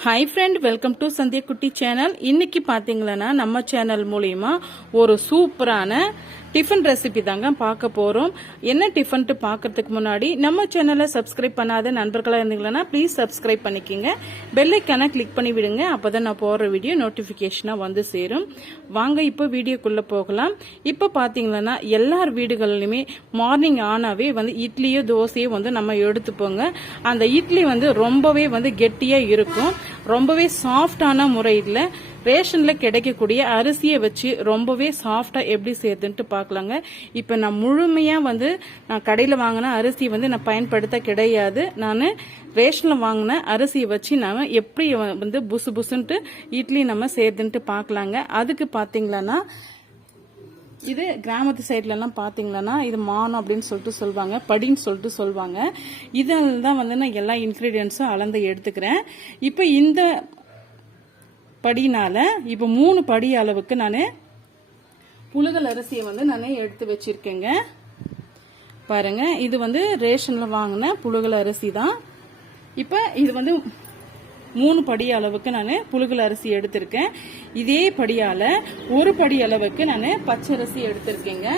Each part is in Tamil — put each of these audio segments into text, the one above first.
Hi friend welcome to Sandhya Kutti channel இன்னைக்கு பார்த்தீங்களன்னா நம்ம சேனல் மூலியமாக ஒரு சூப்பரான டிஃபன் ரெசிபி தாங்க பார்க்க போறோம். என்ன டிஃபன்ட்டு பார்க்கறதுக்கு முன்னாடி நம்ம சேனலை சப்ஸ்கிரைப் பண்ணாத நண்பர்களாக இருந்தீங்களன்னா ப்ளீஸ் சப்ஸ்கிரைப் பண்ணிக்கிங்க. பெல்லைக்கான கிளிக் பண்ணி விடுங்க. அப்பதான் நான் போடுற வீடியோ நோட்டிஃபிகேஷனாக வந்து சேரும். வாங்க இப்போ வீடியோக்குள்ள போகலாம். இப்போ பார்த்தீங்கன்னா எல்லார் வீடுகளிலுமே மார்னிங் ஆனாவே வந்து இட்லியோ தோசையோ வந்து நம்ம எடுத்துப்போங்க. அந்த இட்லி வந்து ரொம்பவே வந்து கெட்டியாக இருக்கும். ரொம்பவே சாஃப்டான முறையில் ரேஷனில் கிடைக்கக்கூடிய அரிசியை வச்சு ரொம்பவே சாஃப்டா எப்படி சேர்த்துன்ட்டு பார்க்கலாங்க. இப்போ நான் முழுமையாக வந்து நான் கடையில் வாங்கின அரிசி வந்து நான் பயன்படுத்த கிடையாது. நான் ரேஷனில் வாங்கின அரிசியை வச்சு நான் எப்படி வந்து புசு புசுன்ட்டு இட்லி நம்ம சேர்த்துன்ட்டு பார்க்கலாங்க. அதுக்கு பார்த்தீங்களன்னா இது கிராமத்து சைட்லலாம் பார்த்தீங்கன்னா இது மானம் அப்படின்னு சொல்லிட்டு சொல்லுவாங்க படின்னு சொல்லிட்டு சொல்லுவாங்க இதில் தான் வந்து நான் எல்லா இன்க்ரீடியன்ஸும் அளந்து எடுத்துக்கிறேன். இப்போ இந்த படினால இப்போ மூணு படி அளவுக்கு நான் புழுகல் அரிசியை வந்து நான் எடுத்து வச்சிருக்கேங்க. பாருங்க இது வந்து ரேஷன்ல வாங்கின புழுகல் அரிசி தான். இப்போ இது வந்து மூணு படி அளவுக்கு நான் புழுகல் அரிசி எடுத்திருக்கேன். இதே படியால ஒரு படி அளவுக்கு நான் பச்சரிசி எடுத்திருக்கேங்க.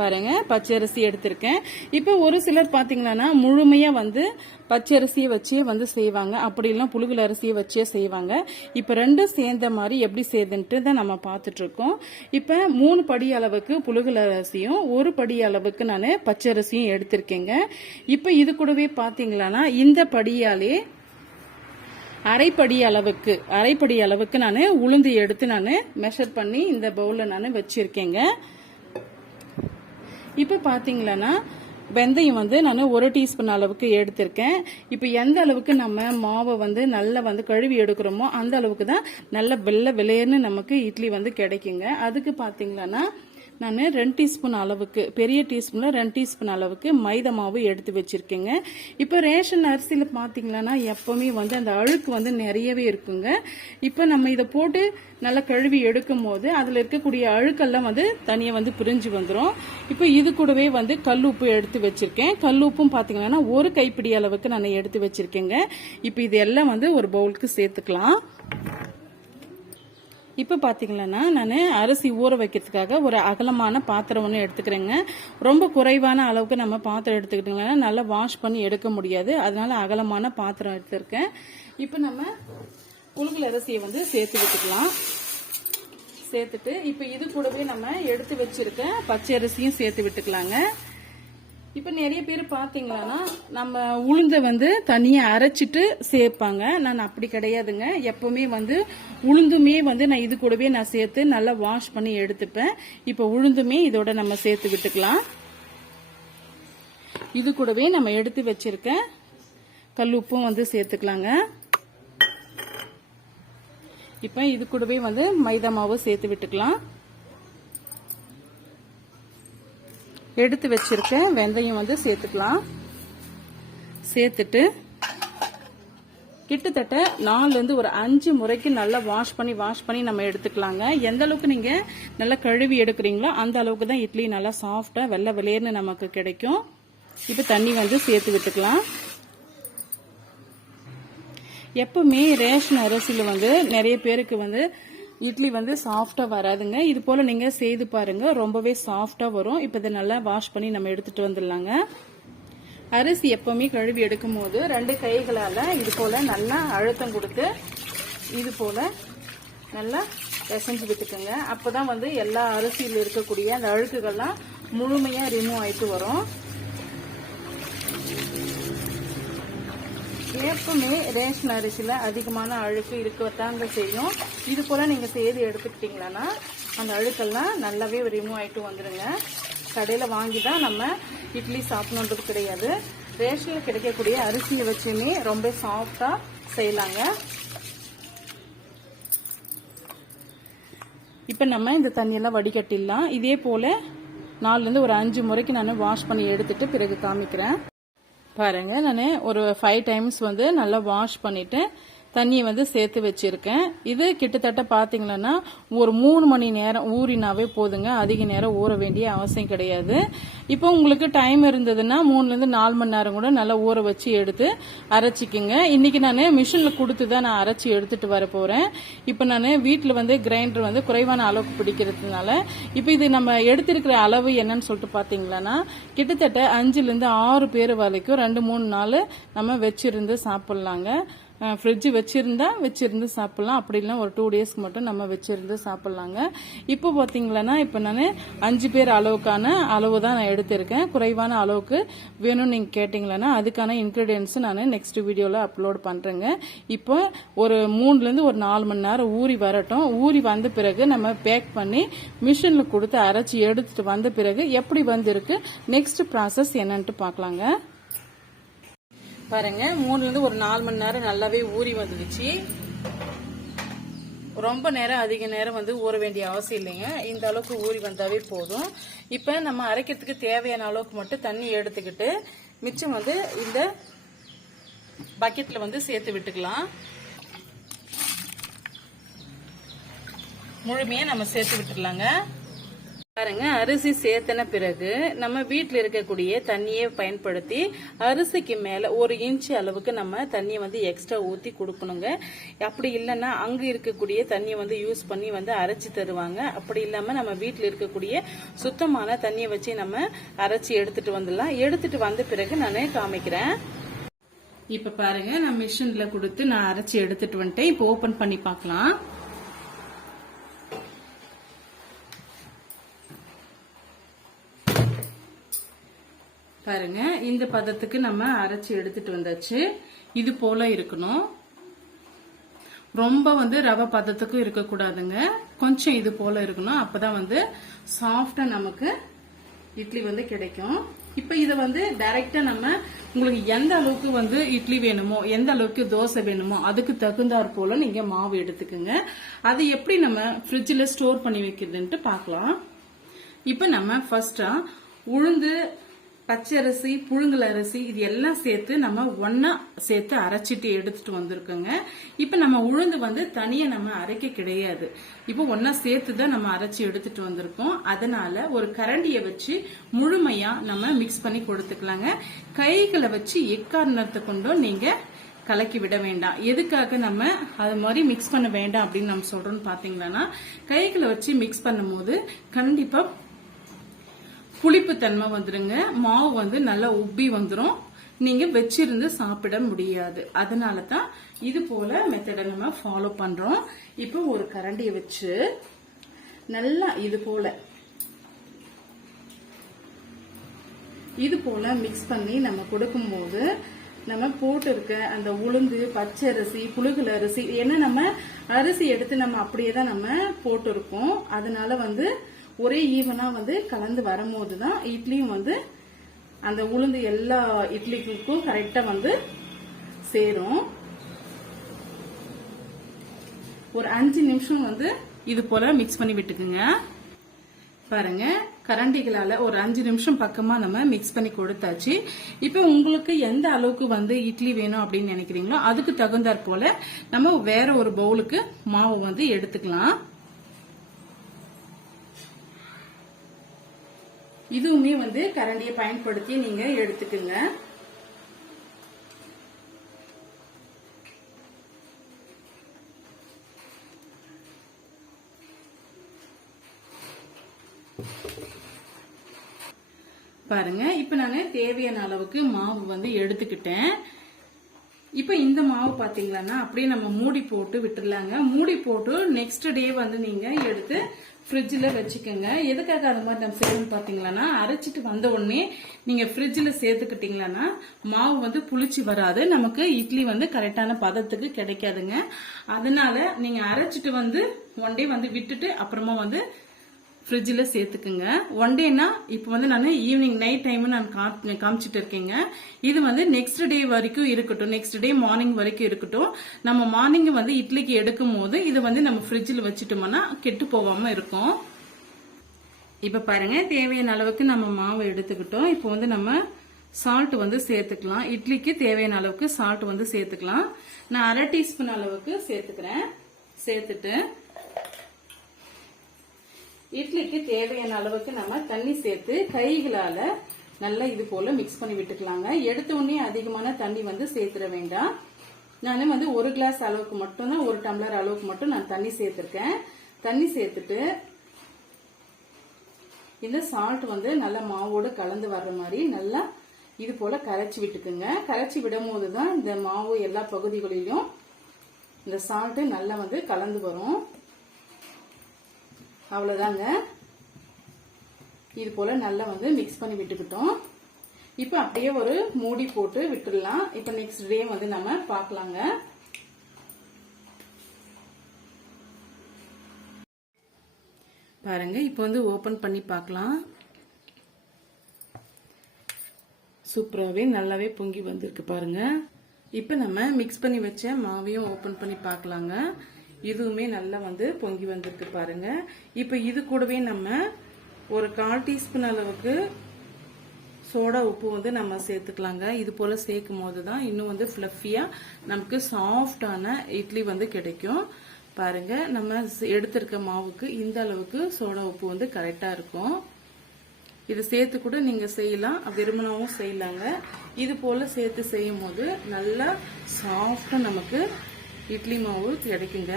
பாருங்க பச்சரிசி எடுத்திருக்கேன். இப்போ ஒரு சிலர் பார்த்தீங்கன்னா முழுமையாக வந்து பச்சரிசியை வச்சே வந்து செய்வாங்க. அப்படி இல்லைனா புழுகல் அரிசியை வச்சே செய்வாங்க. இப்போ ரெண்டும் சேர்ந்த மாதிரி எப்படி சேர்ந்துன்ட்டு தான் நம்ம பார்த்துட்ருக்கோம் இப்போ மூணு படி அளவுக்கு புழுகுல அரிசியும் ஒரு படி அளவுக்கு நான் பச்சரிசியும் எடுத்திருக்கேங்க. இப்போ இது கூடவே பாத்தீங்களன்னா இந்த படியாலே அரைப்படி அளவுக்கு அரைப்படி அளவுக்கு நான் உளுந்து எடுத்து நான் மெஷர் பண்ணி இந்த பவுலில் நான் வச்சுருக்கேங்க. இப்போ பார்த்தீங்களன்னா வெந்தயம் வந்து நான் ஒரு டீஸ்பூன் அளவுக்கு எடுத்திருக்கேன். இப்போ எந்த அளவுக்கு நம்ம மாவை வந்து நல்லா வந்து கழுவி எடுக்கிறோமோ அந்த அளவுக்கு தான் நல்ல வெள்ளை வெளியேன்னு நமக்கு இட்லி வந்து கிடைக்குங்க. அதுக்கு பார்த்தீங்களன்னா நான் ரெண்டு டீஸ்பூன் அளவுக்கு பெரிய டீஸ்பூனில் ரெண்டு டீஸ்பூன் அளவுக்கு மைதா மாவு எடுத்து வச்சுருக்கேங்க. இப்போ ரேஷன் அரிசியில் பார்த்தீங்களன்னா எப்போவுமே வந்து அந்த அழுக்கு வந்து நிறையவே இருக்குங்க. இப்போ நம்ம இதை போட்டு நல்லா கழுவி எடுக்கும் போது அதில் இருக்கக்கூடிய அழுக்கெல்லாம் வந்து தனியாக வந்து பிரிஞ்சு வந்துடும் இப்போ இது கூடவே வந்து கல் உப்பு எடுத்து வச்சுருக்கேன். கல் உப்பும் பார்த்தீங்கன்னா ஒரு கைப்பிடி அளவுக்கு நான் எடுத்து வச்சுருக்கேங்க. இப்போ இது எல்லாம் வந்து ஒரு பவுலுக்கு சேர்த்துக்கலாம். இப்போ பார்த்தீங்கன்னா நான் அரிசி ஊற வைக்கிறதுக்காக ஒரு அகலமான பாத்திரம் ஒன்று எடுத்துக்கிறேங்க. ரொம்ப குறைவான அளவுக்கு நம்ம பாத்திரம் எடுத்துக்கிட்டோங்கன்னா நல்லா வாஷ் பண்ணி எடுக்க முடியாது. அதனால அகலமான பாத்திரம் எடுத்திருக்கேன். இப்போ நம்ம புழுங்கல் அரிசியை வந்து சேர்த்து விட்டுக்கலாம். சேர்த்துட்டு இப்போ இது கூடவே நம்ம எடுத்து வச்சிருக்க பச்சை அரிசியும் சேர்த்து விட்டுக்கலாங்க. இப்போ நிறைய பேர் பார்த்தீங்கன்னா நம்ம உளுந்தை வந்து தனியாக அரைச்சிட்டு சேர்ப்பாங்க. நான் அப்படி கிடையாதுங்க. எப்பவுமே வந்து உளுந்துமே வந்து நான் இது கூடவே நான் சேர்த்து நல்லா வாஷ் பண்ணி எடுத்துப்பேன். இப்போ உளுந்துமே இதோட நம்ம சேர்த்து விட்டுக்கலாம். இது கூடவே நம்ம எடுத்து வச்சிருக்க கல்லுப்பும் வந்து சேர்த்துக்கலாங்க. இப்போ இது கூடவே வந்து மைதா மாவு சேர்த்து விட்டுக்கலாம். எடுத்து வச்சிருக்கேன். வெந்தயம் வந்து சேர்த்துக்கலாம். சேர்த்துட்டு கிட்டத்தட்ட நாலுலேருந்து ஒரு அஞ்சு முறைக்கு நல்லா வாஷ் பண்ணி வாஷ் பண்ணி நம்ம எடுத்துக்கலாங்க. எந்த அளவுக்கு நீங்கள் நல்லா கழுவி எடுக்கிறீங்களோ அந்த அளவுக்கு தான் இட்லி நல்லா சாஃப்டாக வெள்ளை வெளியேன்னு நமக்கு கிடைக்கும். இப்போ தண்ணி வந்து சேர்த்து விட்டுக்கலாம். எப்பவுமே ரேஷன் அரிசியில் வந்து நிறைய பேருக்கு வந்து இட்லி வந்து சாஃப்டாக வராதுங்க. இது போல் நீங்கள் செய்து பாருங்க. ரொம்பவே சாஃப்டாக வரும். இப்போ இதை நல்லா வாஷ் பண்ணி நம்ம எடுத்துட்டு வந்துடலாங்க. அரிசி எப்பவுமே கழுவி எடுக்கும் போது ரெண்டு கைகளால் இது போல் நல்லா அழுத்தம் கொடுத்து இது போல் நல்லா பிசைஞ்சு விட்டுக்குங்க. அப்போ தான் வந்து எல்லா அரிசியில் இருக்கக்கூடிய அந்த அழுக்குகள்லாம் முழுமையாக ரிமூவ் ஆயிட்டு வரும். எப்பவுமே ரேஷன் அரிசியில் அதிகமான அழுக்கு இருக்கத்தாங்க செய்யும். இது போல் நீங்கள் செய்து எடுத்துக்கிட்டிங்களான்னா அந்த அழுக்கெல்லாம் நல்லாவே ரிமூவ் ஆகிட்டு வந்துடுங்க கடையில் வாங்கி தான் நம்ம இட்லி சாப்பிடணுன்றது கிடையாது. ரேஷனில் கிடைக்கக்கூடிய அரிசியை வச்சுமே ரொம்ப சாஃப்டாக செய்யலாங்க. இப்போ நம்ம இந்த தண்ணியெல்லாம் வடிகட்டிடலாம். இதே போல் நாலுலேருந்து ஒரு அஞ்சு முறைக்கு நான் வாஷ் பண்ணி எடுத்துட்டு பிறகு காமிக்கிறேன். பாருங்க நான் ஒரு ஃபைவ் டைம்ஸ் வந்து நல்லா வாஷ் பண்ணிவிட்டு தண்ணியை வந்து சேர்த்து வச்சிருக்கேன். இது கிட்டத்தட்ட பார்த்தீங்கன்னா ஒரு மூணு மணி நேரம் ஊறினாவே போதுங்க. அதிக நேரம் ஊற வேண்டிய அவசியம் கிடையாது. இப்போ உங்களுக்கு டைம் இருந்ததுன்னா மூணுலேருந்து நாலு மணி நேரம் கூட நல்லா ஊற வச்சு எடுத்து அரைச்சிக்குங்க. இன்னைக்கு நான் மிஷினில் கொடுத்து தான் நான் அரைச்சி எடுத்துட்டு வர போகிறேன் இப்போ நான் வீட்டில் வந்து கிரைண்டர் வந்து குறைவான அளவுக்கு பிடிக்கிறதுனால இப்போ இது நம்ம எடுத்திருக்கிற அளவு என்னன்னு சொல்லிட்டு பார்த்தீங்களன்னா கிட்டத்தட்ட அஞ்சுலேருந்து ஆறு பேர் வரைக்கும் ரெண்டு மூணு நாள் நம்ம வச்சிருந்து சாப்பிட்லாங்க. ஃப்ரிட்ஜ் வச்சிருந்தா வச்சிருந்து சாப்பிட்லாம். அப்படி இல்லைனா ஒரு டூ டேஸ்க்கு மட்டும் நம்ம வச்சிருந்து சாப்பிட்லாங்க. இப்போ பார்த்தீங்களன்னா இப்போ நான் அஞ்சு பேர் அளவுக்கான அளவு தான் நான் எடுத்திருக்கேன். குறைவான அளவுக்கு வேணும்னு நீங்கள் கேட்டிங்களன்னா அதுக்கான இன்க்ரீடியன்ஸ் நான் நெக்ஸ்ட் வீடியோவில் அப்லோட் பண்ணுறேங்க இப்போ ஒரு மூணுலேருந்து ஒரு நாலு மணி நேரம் ஊறி வரட்டும். ஊறி வந்த பிறகு நம்ம பேக் பண்ணி மிஷினில் கொடுத்து அரைச்சி எடுத்துட்டு வந்த பிறகு எப்படி வந்திருக்கு நெக்ஸ்ட் ப்ராசஸ் என்னன்ட்டு பார்க்கலாங்க. பாருங்க மூணுல இருந்து ஒரு நாலு மணி நேரம் நல்லாவே ஊறி வந்துடுச்சு. ரொம்ப நேரம் அதிக நேரம் வந்து ஊற வேண்டிய அவசியம் இல்லைங்க. இந்த அளவுக்கு ஊறி வந்தாவே போதும். இப்போ நம்ம அரைக்கிறதுக்கு தேவையான அளவுக்கு மட்டும் தண்ணி எடுத்துக்கிட்டு மிச்சம் வந்து இந்த பக்கெட்ல வந்து சேர்த்து விட்டுக்கலாம். முழுமையா நம்ம சேர்த்து விட்டுடலாங்க. பாருங்க அரிசி சேர்த்தன பிறகு நம்ம வீட்டில் இருக்கக்கூடிய தண்ணியை பயன்படுத்தி அரிசிக்கு மேலே ஒரு இன்ச் அளவுக்கு நம்ம தண்ணியை வந்து எக்ஸ்ட்ரா ஊற்றி கொடுக்கணுங்க. அப்படி இல்லைன்னா அங்கே இருக்கக்கூடிய தண்ணியை வந்து யூஸ் பண்ணி வந்து அரைச்சி தருவாங்க. அப்படி இல்லாமல் நம்ம வீட்டில் இருக்கக்கூடிய சுத்தமான தண்ணியை வச்சு நம்ம அரைச்சி எடுத்துட்டு வந்துடலாம். எடுத்துட்டு வந்த பிறகு நான் காமிக்கிறேன். இப்ப பாருங்க நான் மிஷின்ல கொடுத்து நான் அரைச்சி எடுத்துட்டு வந்துட்டேன். இப்போ ஓபன் பண்ணி பார்க்கலாம். பாருங்க. இந்த பதத்துக்கு நம்ம அரைச்சி எடுத்துட்டு வந்தாச்சு. இது போல இருக்கணும். ரொம்ப வந்து ரவை பதத்துக்கும் இருக்கக்கூடாதுங்க. கொஞ்சம் இது போல இருக்கணும். அப்பதான் வந்து சாஃப்டா நமக்கு இட்லி வந்து கிடைக்கும். இப்ப இதை வந்து டைரக்டா நம்ம உங்களுக்கு எந்த அளவுக்கு வந்து இட்லி வேணுமோ எந்த அளவுக்கு தோசை வேணுமோ அதுக்கு தகுந்தாற் போல நீங்க மாவு எடுத்துக்கோங்க. அது எப்படி நம்ம ஃப்ரிட்ஜில் ஸ்டோர் பண்ணி வைக்கிறதுன்ட்டு பார்க்கலாம். இப்ப நம்ம ஃபர்ஸ்டா உளுந்து பச்சரிசி புழுங்கல் அரிசி இது எல்லாம் சேர்த்து நம்ம ஒன்னா சேர்த்து அரைச்சிட்டு எடுத்துட்டு வந்திருக்கோங்க. இப்ப நம்ம உளுந்து வந்து தனியா நம்ம அரைக்க கிடையாது. இப்போ ஒன்னா சேர்த்து தான் நம்ம அரைச்சி எடுத்துட்டு வந்திருக்கோம். அதனால ஒரு கரண்டியை வச்சு முழுமையா நம்ம மிக்ஸ் பண்ணி கொடுத்துக்கலாங்க. கைகளை வச்சு எக்காரணத்தை கொண்டும் நீங்க கலக்கி விட வேண்டாம். எதுக்காக நம்ம அது மாதிரி மிக்ஸ் பண்ண வேண்டாம் அப்படின்னு நம்ம சொல்றோம்னு பாத்தீங்கன்னா கைகளை வச்சு மிக்ஸ் பண்ணும்போது கண்டிப்பா புளிப்பு தன்மை வந்துருங்க. மாவு வந்து நல்லா உப்பி வந்துடும் நீங்க வச்சிருந்து சாப்பிட முடியாது. அதனால தான் இது போல மெத்தடை நம்ம ஃபாலோ பண்றோம். இப்போ ஒரு கரண்டியை வச்சு நல்லா இது போல இது போல மிக்ஸ் பண்ணி நம்ம கொடுக்கும்போது நம்ம போட்டு இருக்க அந்த உளுந்து பச்சை அரிசி புழுகுல அரிசி ஏன்னா நம்ம அரிசி எடுத்து நம்ம அப்படியே தான் நம்ம போட்டு இருக்கோம் அதனால வந்து ஒரே ஈவனா வந்து கலந்து வரும்போது தான் இட்லியும் வந்து அந்த உளுந்து எல்லா இட்லிக்கும் கரெக்டா வந்து சேரும். ஒரு அஞ்சு நிமிஷம் வந்து இது போல மிக்ஸ் பண்ணி விட்டுக்குங்க. பாருங்க கரண்டிகளால ஒரு அஞ்சு நிமிஷம் பக்கமா நம்ம மிக்ஸ் பண்ணி கொடுத்தாச்சு. இப்போ உங்களுக்கு எந்த அளவுக்கு வந்து இட்லி வேணும் அப்படின்னு நினைக்கிறீங்களோ அதுக்கு தகுந்தாற் போல நம்ம வேற ஒரு பவுலுக்கு மாவு வந்து எடுத்துக்கலாம். இதுவுமே வந்து கரண்டியை பயன்படுத்தி நீங்க எடுத்துக்குங்க. பாருங்க இப்ப நான் தேவையான அளவுக்கு மாவு வந்து எடுத்துக்கிட்டேன். இப்போ இந்த மாவு பாத்தீங்கன்னா அப்படியே நம்ம மூடி போட்டு விட்டுடலாங்க மூடி போட்டு நெக்ஸ்ட் டே வந்து நீங்கள் எடுத்து ஃப்ரிட்ஜில் வச்சுக்கோங்க. எதுக்காக அது மாதிரி நம்ம செய்யணும்னு பார்த்தீங்களன்னா அரைச்சிட்டு வந்த உடனே நீங்கள் ஃப்ரிட்ஜில் சேர்த்துக்கிட்டீங்களன்னா மாவு வந்து புளிச்சு வராது. நமக்கு இட்லி வந்து கரெக்டான பதத்துக்கு கிடைக்காதுங்க. அதனால நீங்கள் அரைச்சிட்டு வந்து ஒன் டே வந்து விட்டுட்டு அப்புறமா வந்து ஃப்ரிட்ஜில் சேர்த்துக்குங்க. ஒன் டேனா இப்போ வந்து நான் ஈவினிங் நைட் டைம் நான் காமிச்சிட்டு இருக்கேங்க. இது வந்து நெக்ஸ்ட் டே வரைக்கும் இருக்கட்டும். நெக்ஸ்ட் டே மார்னிங் வரைக்கும் இருக்கட்டும். நம்ம மார்னிங் வந்து இட்லிக்கு எடுக்கும் போது இது வந்து நம்ம ஃப்ரிட்ஜில் வச்சுட்டோம்னா கெட்டு போகாமல் இருக்கும். இப்போ பாருங்க தேவையான அளவுக்கு நம்ம மாவு எடுத்துக்கிட்டோம். இப்போ வந்து நம்ம சால்ட் வந்து சேர்த்துக்கலாம். இட்லிக்கு தேவையான அளவுக்கு சால்ட் வந்து சேர்த்துக்கலாம். நான் அரை டீஸ்பூன் அளவுக்கு சேர்த்துக்கிறேன். சேர்த்துட்டு இட்லிக்கு தேவையான அளவுக்கு நம்ம தண்ணி சேர்த்து கைகளால நல்லா இது போல மிக்ஸ் பண்ணி விட்டுக்கலாங்க. எடுத்த உடனே அதிகமான தண்ணி வந்து சேர்த்துட வேண்டாம். நான் வந்து ஒரு கிளாஸ் அளவுக்கு மட்டும் தான் ஒரு டம்ளர் அளவுக்கு மட்டும் நான் தண்ணி சேர்த்திருக்கேன். தண்ணி சேர்த்துட்டு இந்த சால்ட் வந்து நல்லா மாவோடு கலந்து வர்ற மாதிரி நல்லா இது போல கரைச்சி விட்டுக்குங்க. கரைச்சி விடும் போது தான் இந்த மாவு எல்லா பகுதிகளிலும் இந்த சால்ட்டு நல்லா வந்து கலந்து வரும். அவ்வளவுதாங்க. இது போல நல்லா வந்து மிக்ஸ் பண்ணி விட்டுக்கிட்டோம் இப்போ அப்படியே ஒரு மூடி போட்டு விட்டுடலாம். இப்போ நெக்ஸ்ட் டே வந்து நம்ம பார்க்கலாங்க. பாருங்க இப்போ வந்து ஓப்பன் பண்ணி பார்க்கலாம். சூப்பராகவே நல்லாவே பொங்கி வந்திருக்கு பாருங்க. இப்போ நம்ம மிக்ஸ் பண்ணி வச்ச மாவையும் ஓப்பன் பண்ணி பார்க்கலாங்க. இதுவுமே நல்லா வந்து பொங்கி வந்திருக்கு பாருங்க. இப்போ இது கூடவே நம்ம ஒரு கால் டீஸ்பூன் அளவுக்கு சோடா உப்பு வந்து நம்ம சேர்த்துக்கலாங்க. இது போல சேர்க்கும் போது தான் இன்னும் வந்து ஃப்ளஃபியா நமக்கு சாஃப்டான இட்லி வந்து கிடைக்கும். பாருங்க நம்ம எடுத்திருக்க மாவுக்கு இந்த அளவுக்கு சோடா உப்பு வந்து கரெக்டா இருக்கும். இது சேர்த்து கூட நீங்க செய்யலாம். விரும்பினாவும் செய்யலாங்க. இது போல சேர்த்து செய்யும் போது நல்லா சாஃப்டா நமக்கு இட்லி மாவு கிடைக்குங்க.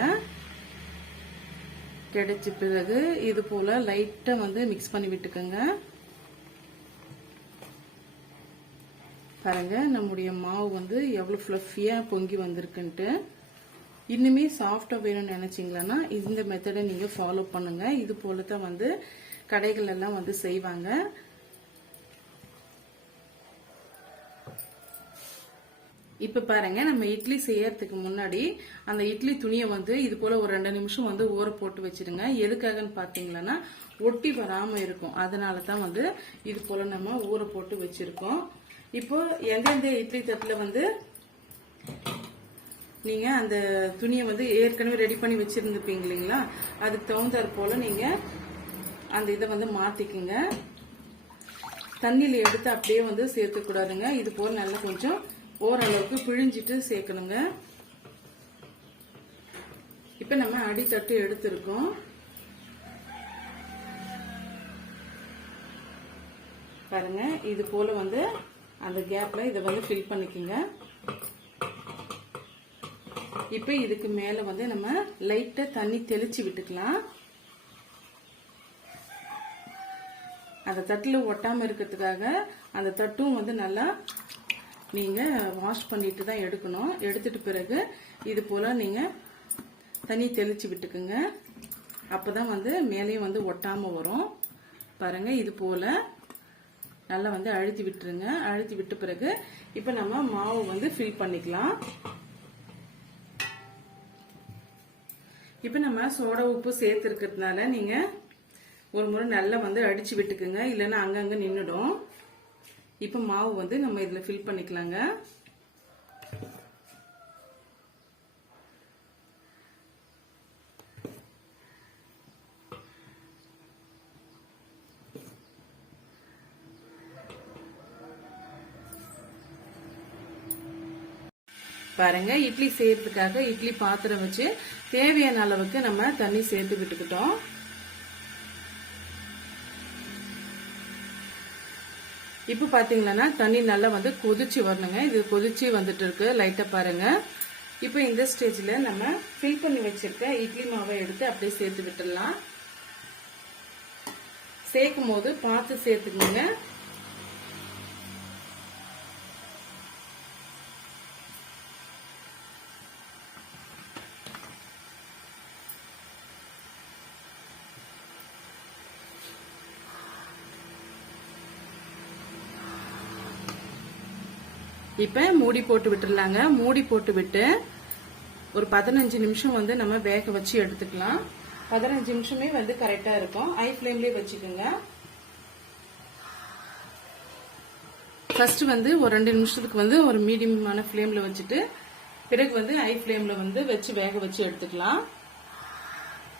கிடைச்ச பிறகு இது போல லைட்டா வந்து மிக்ஸ் பண்ணி விட்டுக்கோங்க. பாருங்க நம்முடைய மாவு வந்து எவ்வளவு ஃப்ளஃபியா பொங்கி வந்திருக்குன்ட்டு. இன்னுமே சாஃப்டா வேணும்னு நினைச்சீங்களா இந்த மெத்தடை நீங்க ஃபாலோ பண்ணுங்க. இது போல தான் வந்து கடைகள் எல்லாம் வந்து செய்வாங்க. இப்ப பாருங்க நம்ம இட்லி செய்யறதுக்கு முன்னாடி அந்த இட்லி துணியை வந்து இது போல ஒரு ரெண்டு நிமிஷம் வந்து ஊற போட்டு வச்சிருங்க எதுக்காகன்னு பாத்தீங்கன்னா ஒட்டி வராம இருக்கும். அதனால தான் வந்து இது போல நம்ம ஊற போட்டு வச்சிருக்கோம். இப்போ எந்தெந்த இட்லி தட்டுல வந்து நீங்க அந்த துணியை வந்து ஏற்கனவே ரெடி பண்ணி வச்சிருந்துப்பீங்க இல்லைங்களா? அதுக்கு தகுந்தாற் போல நீங்க அந்த இதை வந்து மாத்திக்குங்க. தண்ணியில எடுத்து அப்படியே வந்து சேர்க்க கூடாதுங்க இது போல நல்லா கொஞ்சம் ஓரளவுக்கு பிழிஞ்சிட்டு சேர்க்கணுங்க. இப்ப நம்ம அடித்தட்டு எடுத்திருக்கோம். பாருங்க இது போல வந்து அந்த கேப்ல இதை வந்து ஃபில் பண்ணிக்கோங்க. இப்ப இதுக்கு மேல வந்து நம்ம லைட்டா தண்ணி தெளிச்சு விட்டுக்கலாம். அந்த தட்டில் ஒட்டாம இருக்கிறதுக்காக அந்த தட்டும் வந்து நல்லா நீங்கள் வாஷ் பண்ணிட்டு தான் எடுக்கணும். எடுத்துட்டு பிறகு இது போல் நீங்கள் தண்ணி தெளித்து விட்டுக்குங்க. அப்போ தான் வந்து மேலேயும் வந்து ஒட்டாமல் வரும். பாருங்கள் இது போல் நல்லா வந்து அழுத்தி விட்டுருங்க. அழுத்தி விட்ட பிறகு இப்போ நம்ம மாவு வந்து ஃபில் பண்ணிக்கலாம். இப்போ நம்ம சோடா உப்பு சேர்த்துருக்கிறதுனால நீங்கள் ஒரு முறை நல்லா வந்து அடித்து விட்டுக்குங்க. இல்லைன்னா அங்கங்கே நின்றுடும் இப்போ மாவு வந்து நம்ம இதில் ஃபில் பண்ணிக்கலாங்க. பாருங்க இட்லி செய்யறதுக்காக இட்லி பாத்திரம் வச்சு தேவையான அளவுக்கு நம்ம தண்ணி சேர்த்து விட்டுக்கிட்டோம். இப்போ பார்த்தீங்கன்னா தண்ணி நல்லா வந்து கொதிச்சு வரணுங்க. இது கொதிச்சு வந்துட்டு இருக்கு. லைட்டாக பாருங்க. இப்போ இந்த ஸ்டேஜில் நம்ம ஃபில் பண்ணி வச்சிருக்க இட்லி மாவை எடுத்து அப்படியே சேர்த்து விட்டுடலாம். சேர்க்கும் போது பார்த்து சேர்த்துக்கோங்க. இப்ப மூடி போட்டு விட்டுறலாங்க. மூடி போட்டு விட்டு ஒரு பதினஞ்சு நிமிஷம் வந்து நம்ம வேக வச்சு எடுத்துக்கலாம். பதினஞ்சு நிமிஷமே வந்து கரெக்டா இருக்கும். ஐ ஃப்ளேம்லயே வச்சுக்கோங்க. ஃபர்ஸ்ட் வந்து ஒரு ரெண்டு நிமிஷத்துக்கு வந்து ஒரு மீடியமான ஃப்ளேமில் வச்சுட்டு பிறகு வந்து ஐ ஃப்ளேமில் வந்து வச்சு வேக வச்சு எடுத்துக்கலாம்.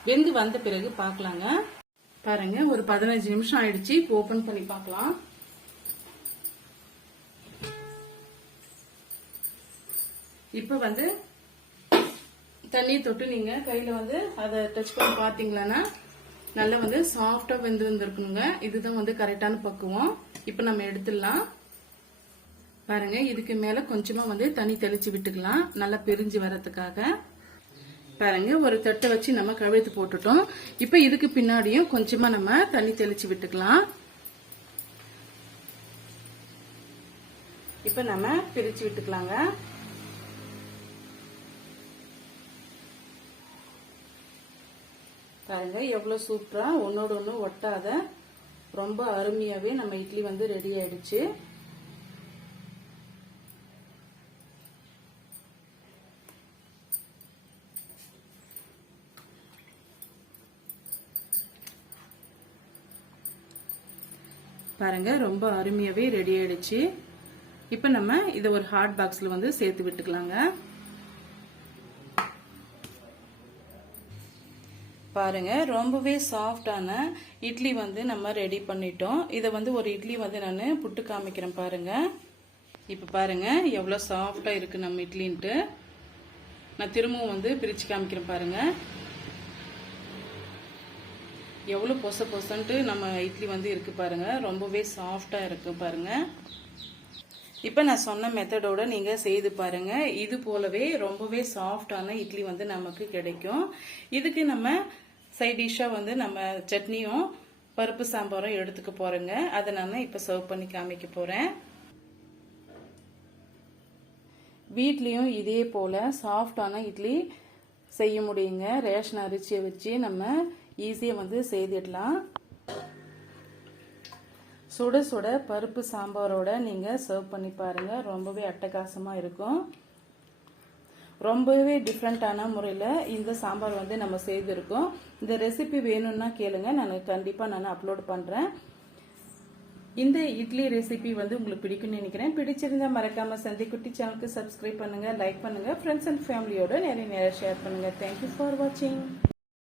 வெந்து வந்த பிறகு பார்க்கலாங்க. பாருங்க ஒரு பதினஞ்சு நிமிஷம் ஆயிடுச்சு. இப்போ ஓபன் பண்ணி பார்க்கலாம். இப்போ வந்து தண்ணி தொட்டு நீங்க கையில வந்து அதை டச் பண்ணி பாத்தீங்களான்னா நல்லா வந்து சாஃப்டா வெந்து வந்திருக்கணுங்க. இதுதான் வந்து கரெக்டான பக்குவம். இப்போ நம்ம எடுத்துடலாம். பாருங்க இதுக்கு மேல கொஞ்சமா வந்து தண்ணி தெளிச்சு விட்டுக்கலாம். நல்லா பிரிஞ்சு வர்றதுக்காக. பாருங்க ஒரு தட்டை வச்சு நம்ம கவிழ்த்து போட்டுட்டோம். இப்போ இதுக்கு பின்னாடியும் கொஞ்சமா நம்ம தண்ணி தெளிச்சு விட்டுக்கலாம். இப்போ நம்ம பிரிச்சு விட்டுக்கலாங்க. பாருங்க எவ்வளவு சூப்பரா ஒன்னோட ஒன்று ஒட்டாத ரொம்ப அருமையாவே நம்ம இட்லி வந்து ரெடி ஆயிடுச்சு. பாருங்க ரொம்ப அருமையாவே ரெடி ஆயிடுச்சு. இப்போ நம்ம இதை ஒரு ஹாட் பாக்ஸ்ல வந்து சேர்த்து விட்டுக்கலாங்க. பாருங்க ரொம்பவே சாஃப்டான இட்லி வந்து நம்ம ரெடி பண்ணிட்டோம். இதை வந்து ஒரு இட்லி வந்து நான் புட்டு காமிக்கிறேன் பாருங்க. இப்போ பாருங்க எவ்வளோ சாஃப்டா இருக்கு நம்ம இட்லின்ட்டு. நான் திரும்பவும் வந்து பிரிச்சு காமிக்கிறேன் பாருங்க. எவ்வளோ பொச பொசன்ட்டு நம்ம இட்லி வந்து இருக்கு பாருங்க. ரொம்பவே சாஃப்டா இருக்கு பாருங்க. இப்போ நான் சொன்ன மெத்தடோட நீங்கள் செய்து பாருங்க. இது போலவே ரொம்பவே சாஃப்டான இட்லி வந்து நமக்கு கிடைக்கும். இதுக்கு நம்ம சைட் டிஷ்ஷாக வந்து நம்ம சட்னியும் பருப்பு சாம்பாரும் எடுத்துக்க போகிறேங்க அதை நான் இப்போ சர்வ் பண்ணி காமிக்க போகிறேன் வீட்லேயும் இதே போல் சாஃப்டான இட்லி செய்ய முடியுங்க. ரேஷன் அரிசியை வச்சு நம்ம ஈஸியாக வந்து செய்திடலாம். சுட சுட பருப்பு சாம்பாரோட நீங்கள் சர்வ் பண்ணி பாருங்கள் ரொம்பவே அட்டகாசமாக இருக்கும். ரொம்பவே டிஃப்ரெண்ட்டான முறையில் இந்த சாம்பார் வந்து நம்ம செய்திருக்கோம். இந்த ரெசிபி வேணும்னா கேளுங்க. நான் கண்டிப்பாக நான் அப்லோட் பண்ணுறேன் இந்த இட்லி ரெசிபி வந்து உங்களுக்கு பிடிக்கும்னு நினைக்கிறேன். பிடிச்சிருந்தா மறக்காம சந்தி குட்டி சேனலுக்கு சப்ஸ்கிரைப் பண்ணுங்க லைக் பண்ணுங்க. ஃப்ரெண்ட்ஸ் அண்ட் ஃபேமிலியோட நிறைய நிறைய ஷேர் பண்ணுங்க தேங்க்யூ ஃபார் வாட்சிங்